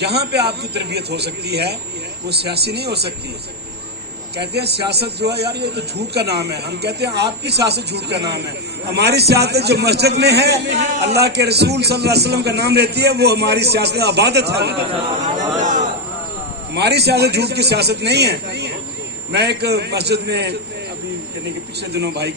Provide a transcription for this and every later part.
یہاں پہ آپ کی تربیت ہو سکتی ہے، وہ سیاسی نہیں ہو سکتی. کہتے ہیں سیاست جو ہے یار یہ تو جھوٹ کا نام ہے. ہم کہتے ہیں آپ کی سیاست جھوٹ کا نام ہے. ہماری سیاست جو مسجد میں ہے، اللہ کے رسول صلی اللہ علیہ وسلم کا نام لیتی ہے، وہ ہماری سیاست عبادت ہے. ہماری سیاست جھوٹ کی سیاست نہیں ہے. میں ایک مسجد میں ابھی یعنی کہ پچھلے دنوں بھائی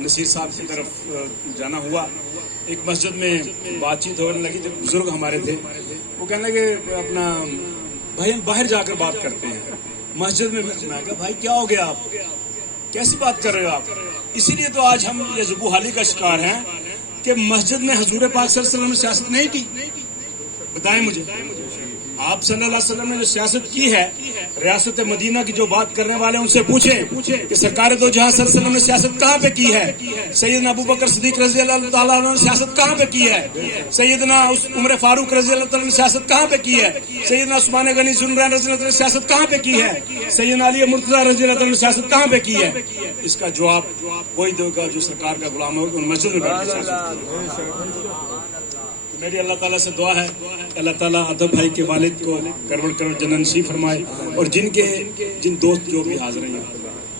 نصیر صاحب کی طرف جانا ہوا. ایک مسجد میں بات چیت ہونے لگی تو بزرگ ہمارے تھے، وہ کہنے لگے اپنا بھائی ہم باہر جا کر بات کرتے ہیں. مسجد میں میں کہا بھائی کیا ہو گیا، آپ کیسی بات کر رہے ہو آپ؟ اسی لیے تو آج ہم یہ ذبح حالی کا شکار ہیں کہ مسجد میں حضور پاک صلی اللہ علیہ وسلم نے سیاست نہیں کی. بتائیں مجھے، آپ صلی اللہ علیہ وسلم نے جو سیاست کی ہے، ریاست مدینہ کی جو بات کرنے والے ان سے پوچھیں کہ سرکار دو جہاں صلی اللہ علیہ وسلم نے سیاست کہاں پہ کی ہے. سیدنا ابو بکر صدیق رضی اللہ تعالیٰ عنہ نے سیاست کہاں پہ کی ہے؟ سیدنا عمر فاروق رضی اللہ تعالیٰ نے سیاست کہاں پہ کی ہے؟ سیدنا عثمان غنی ذوالنورین رضی اللہ تعالیٰ نے سیاست کہاں پہ کی ہے؟ سیدنا علی مرتضیٰ رضی اللہ تعالیٰ نے سیاست کہاں پہ کی ہے؟ اس کا جواب وہی دے گا جو سرکار کا غلام ہوگا، ان مسجد میں بیٹھ کے سیاست. میری اللہ تعالیٰ سے دعا ہے اللہ تعالیٰ ادب بھائی کے والد کو کروڑ کروڑ جنت نصیب فرمائے، اور جن دوست جو بھی حاضر ہیں،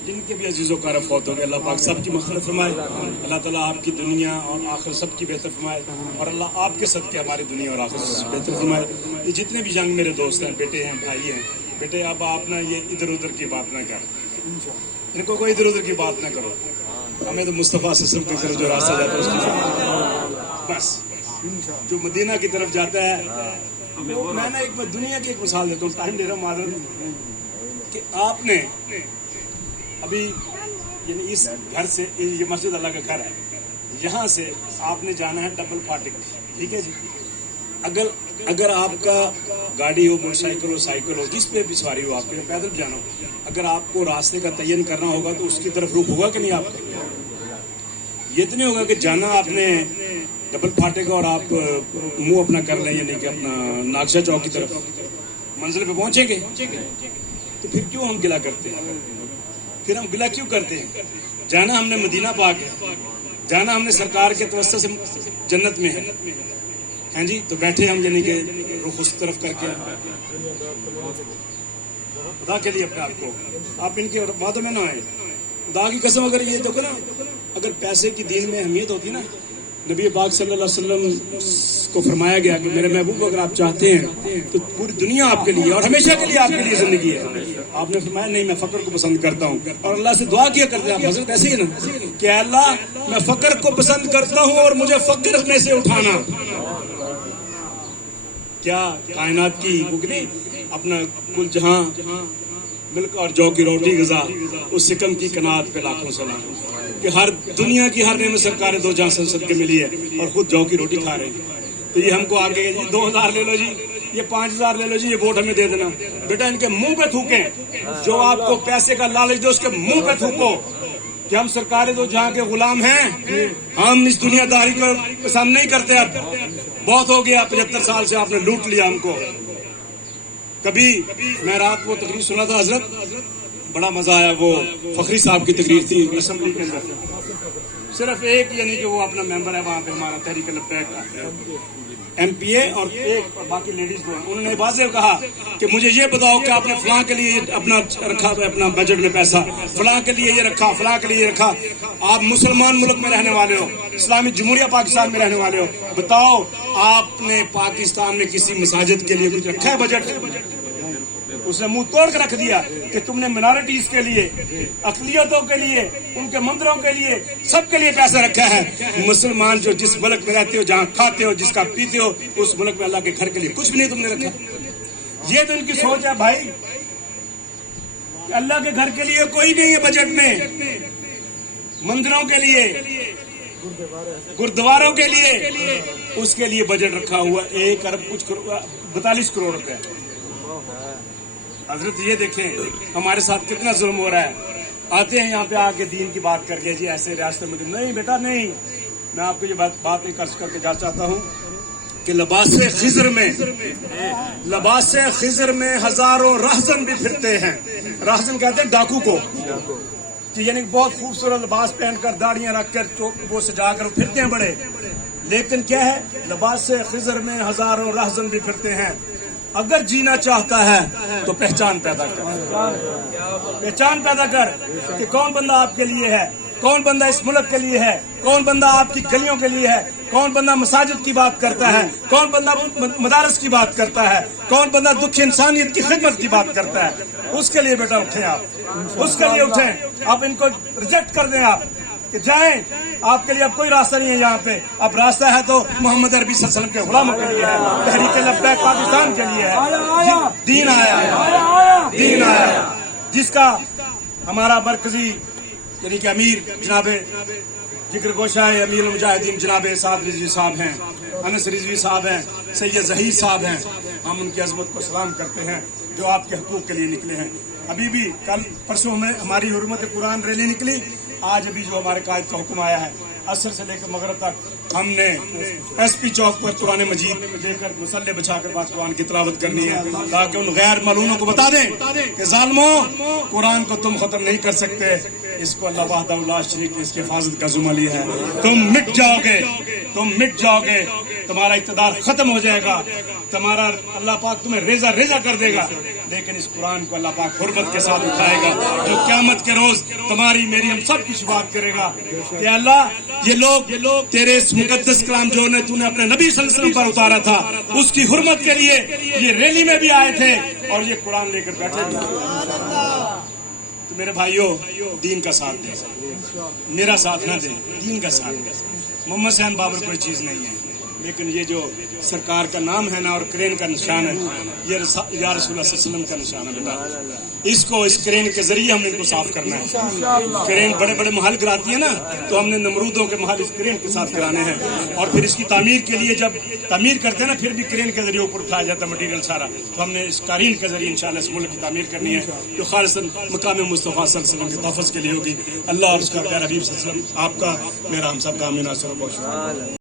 جن کے بھی عزیز و کارب فوت ہو گئے، اللہ پاک سب کی مغفرت فرمائے. اللہ تعالیٰ آپ کی دنیا اور آخر سب کی بہتر فرمائے، اور اللہ آپ کے صدقے ہماری دنیا اور آخر بہتر فرمائے. یہ جتنے بھی جنگ میرے دوست ہیں، بیٹے ہیں، بھائی ہیں، بیٹے اب آپ نہ یہ ادھر ادھر کی بات نہ کریں، ان کو کوئی ادھر ادھر کی بات نہ کرو. ہمیں تو مصطفیٰ صلی اللہ علیہ وسلم کی طرف جو راستہ جاتا ہے اس کی بس، جو مدینہ کی طرف جاتا ہے. میں نے ایک دنیا کی ایک مثال دیتا ہوں، ٹائم دے رہا ہوں معذرت، کہ آپ نے ابھی یعنی اس گھر سے، یہ مسجد اللہ کا گھر ہے، یہاں سے آپ نے جانا ہے ڈبل فاٹک، ٹھیک ہے جی. اگر آپ کا گاڑی ہو، موٹر سائیکل ہو، سائیکل ہو، جس پہ بھی سواری ہو، آپ کے پیدل جانا ہو، اگر آپ کو راستے کا تعین کرنا ہوگا تو اس کی طرف رخ ہوگا کہ نہیں آپ کا؟ یہ تو نہیں ہوگا کہ جانا آپ نے ڈبل پھاٹے کا اور آپ منہ اپنا کر لیں، یعنی کہ اپنا ناکشہ چوک کی طرف منزل پہ پہنچیں گے. تو پھر کیوں ہم گلا کرتے ہیں؟ پھر ہم گلا کیوں کرتے ہیں؟ جانا ہم نے مدینہ پاک ہے، جانا ہم نے سرکار کے توسط سے جنت میں ہے. ہاں جی، تو بیٹھے ہم یعنی کہ رخ اس طرف کر کے خدا کے لیے اپنے آپ کو، آپ ان کے باتوں میں نہ آئے. خدا کی قسم، اگر یہ دیکھو نا، اگر پیسے کی دین میں اہمیت ہوتی نا، نبی پاک صلی اللہ علیہ وسلم کو فرمایا گیا کہ میرے محبوب اگر آپ چاہتے ہیں تو پوری دنیا آپ کے لیے اور ہمیشہ کے لیے آپ کے لیے زندگی ہے. آپ نے فرمایا نہیں، میں فقر کو پسند کرتا ہوں، اور اللہ سے دعا کیا کرتے ہیں آپ حضرت ایسے ہی نا کہ اے اللہ میں فقر کو پسند کرتا ہوں اور مجھے فقر میں سے اٹھانا. کیا کائنات کی بگنی اپنا کل جہاں ملک اور جو کی روٹی غذا، اس سکم کی قناعت پہ لاکھوں سلام، کہ ہر دنیا کی ہر نعمت سرکار دو جہاں سنسد کے ملی ہے اور خود جو کی روٹی کھا رہے ہیں. تو یہ ہم کو آگے جی 2000 لے لو جی، یہ 5000 لے لو جی، یہ ووٹ ہمیں دے دینا. بیٹا ان کے منہ پہ تھوکیں، جو آپ کو پیسے کا لالچ دے اس کے منہ پہ تھوکو کہ ہم سرکار دو جہاں کے غلام ہیں. ہم اس دنیا داری کو پسند نہیں کرتے. اب بہت ہو گیا، 75 سال سے آپ نے لوٹ لیا ہم کو. کبھی میں رات وہ تقریر سنا تھا حضرت، بڑا مزہ آیا. وہ فخری صاحب کی تقریر تھی اسمبلی کے اندر، صرف ایک یعنی کہ وہ اپنا ممبر ہے وہاں پہ ہمارا تحریک لبیک کا ایم پی اے، اور ایک باقی لیڈیز کو ہیں. انہوں نے واضح کہا کہ مجھے یہ بتاؤ کہ آپ نے فلاں کے لیے اپنا رکھا اپنا بجٹ میں پیسہ، فلاں کے لیے یہ رکھا، فلاں کے لیے یہ رکھا. آپ مسلمان ملک میں رہنے والے ہو، اسلامی جمہوریہ پاکستان میں رہنے والے ہو، بتاؤ آپ نے پاکستان میں کسی مساجد کے لیے کچھ رکھا ہے بجٹ؟ اس نے منہ توڑ کر رکھ دیا کہ تم نے منارٹیز کے لیے، اقلیتوں کے لیے، ان کے مندروں کے لیے، سب کے لیے پیسہ رکھا ہے. مسلمان جو جس ملک میں رہتے ہو، جہاں کھاتے ہو، جس کا پیتے ہو، اس ملک میں اللہ کے گھر کے لیے کچھ بھی نہیں تم نے رکھا. یہ تو ان کی سوچ ہے بھائی، اللہ کے گھر کے لیے کوئی نہیں ہے بجٹ میں. مندروں کے لیے، گردواروں کے لیے، اس کے لیے بجٹ رکھا ہوا 1 ارب کچھ 42 کروڑ روپے. حضرت یہ دیکھیں ہمارے ساتھ کتنا ظلم ہو رہا ہے. آتے ہیں یہاں پہ آ کے دین کی بات کر کے جی ایسے ریاست میں، نہیں بیٹا نہیں. میں آپ کو یہ بات ایک عرض کر کے جا چاہتا ہوں کہ لباس خضر میں ہزاروں رہزن بھی پھرتے ہیں. رہزن کہتے ہیں ڈاکو کو، کہ یعنی بہت خوبصورت لباس پہن کر، داڑیاں رکھ کر، وہ سجا کر پھرتے ہیں بڑے. لیکن کیا ہے، لباس خضر میں ہزاروں رہزن بھی پھرتے ہیں. اگر جینا چاہتا ہے تو پہچان پیدا کر، پہچان پیدا کر کہ کون بندہ آپ کے لیے ہے، کون بندہ اس ملک کے لیے ہے، کون بندہ آپ کی گلیوں کے لیے ہے، کون بندہ مساجد کی بات کرتا ہے، کون بندہ مدارس کی بات کرتا ہے، کون بندہ دکھ انسانیت کی خدمت کی بات کرتا ہے. اس کے لیے بیٹا اٹھیں، آپ اس کے لیے اٹھیں. آپ ان کو ریجیکٹ کر دیں، آپ کہ جائیں، آپ کے لیے اب کوئی راستہ نہیں ہے یہاں پہ. اب راستہ ہے تو محمد عربی صلی اللہ علیہ وسلم کے غلاموں کے لیے ہے، تحریک لبیک پاکستان کے لیے ہے. دین آیا، دین آیا، جس کا ہمارا مرکزی یعنی کہ امیر جناب ذکر گوشہ امیر المجاہدین جناب سعد رضوی صاحب ہیں، انس رضوی صاحب ہیں، سید ظہیر صاحب ہیں. ہم ان کی عظمت کو سلام کرتے ہیں جو آپ کے حقوق کے لیے نکلے ہیں. ابھی بھی کل پرسوں میں ہماری حرمت قرآن ریلی نکلی. آج ابھی جو ہمارے قائد کا حکم آیا ہے عصر سے لے کر مغرب تک ہم نے ایس پی چوک پر قرآن مجید لے کر مسلح بچھا کر بعد قرآن کی تلاوت کرنی ہے تاکہ ان غیر معلوموں کو بتا دیں کہ ظالموں قرآن کو تم ختم نہیں کر سکتے، اس کو اللہ وحدہ لا شریک اس کی حفاظت کا ذمہ لیا ہے. تم مٹ جاؤ گے، تم مٹ جاؤ گے، تمہارا اقتدار ختم ہو جائے گا، تمہارا اللہ پاک تمہیں ریزہ ریزہ کر دے گا، لیکن اس قرآن کو اللہ پاک حرمت کے ساتھ اٹھائے گا جو قیامت کے روز تمہاری میری ہم سب کی شفاعت کرے گا کہ اللہ یہ لوگ تیرے اس مقدس کلام جو تو نے اپنے نبی صلی اللہ علیہ وسلم پر اتارا تھا اس کی حرمت کے لیے یہ ریلی میں بھی آئے تھے اور یہ قرآن لے کر بیٹھے تھے. تو میرے بھائیوں دین کا ساتھ دیں، میرا ساتھ نہ دیں، دین کا ساتھ دیں. محمد حسین بابر کوئی چیز نہیں ہے، لیکن یہ جو سرکار کا نام ہے نا اور کرین کا نشان ہے، یہ یا رسول اللہ صلی اللہ علیہ وسلم کا نشان ہے. بیٹا اس کو اس کرین کے ذریعے ہم نے ان کو صاف کرنا ہے. کرین بڑے بڑے محل کراتی ہے نا، تو ہم نے نمرودوں کے محل اس کرین کے ساتھ کرانے ہیں. اور پھر اس کی تعمیر کے لیے جب تعمیر کرتے ہیں نا پھر بھی کرین کے ذریعے اوپر اٹھایا جاتا ہے مٹیریل سارا. تو ہم نے اس قارین کے ذریعے انشاءاللہ اس ملک کی تعمیر کرنی ہے جو خالصاً مقام مصطفیٰ صلی اللہ علیہ وسلم کے تحفظ کے لیے ہوگی. اللہ اور اس کا پیارا حبیب صلی اللہ علیہ وسلم آپ کا میرا ہم سب کا آمین.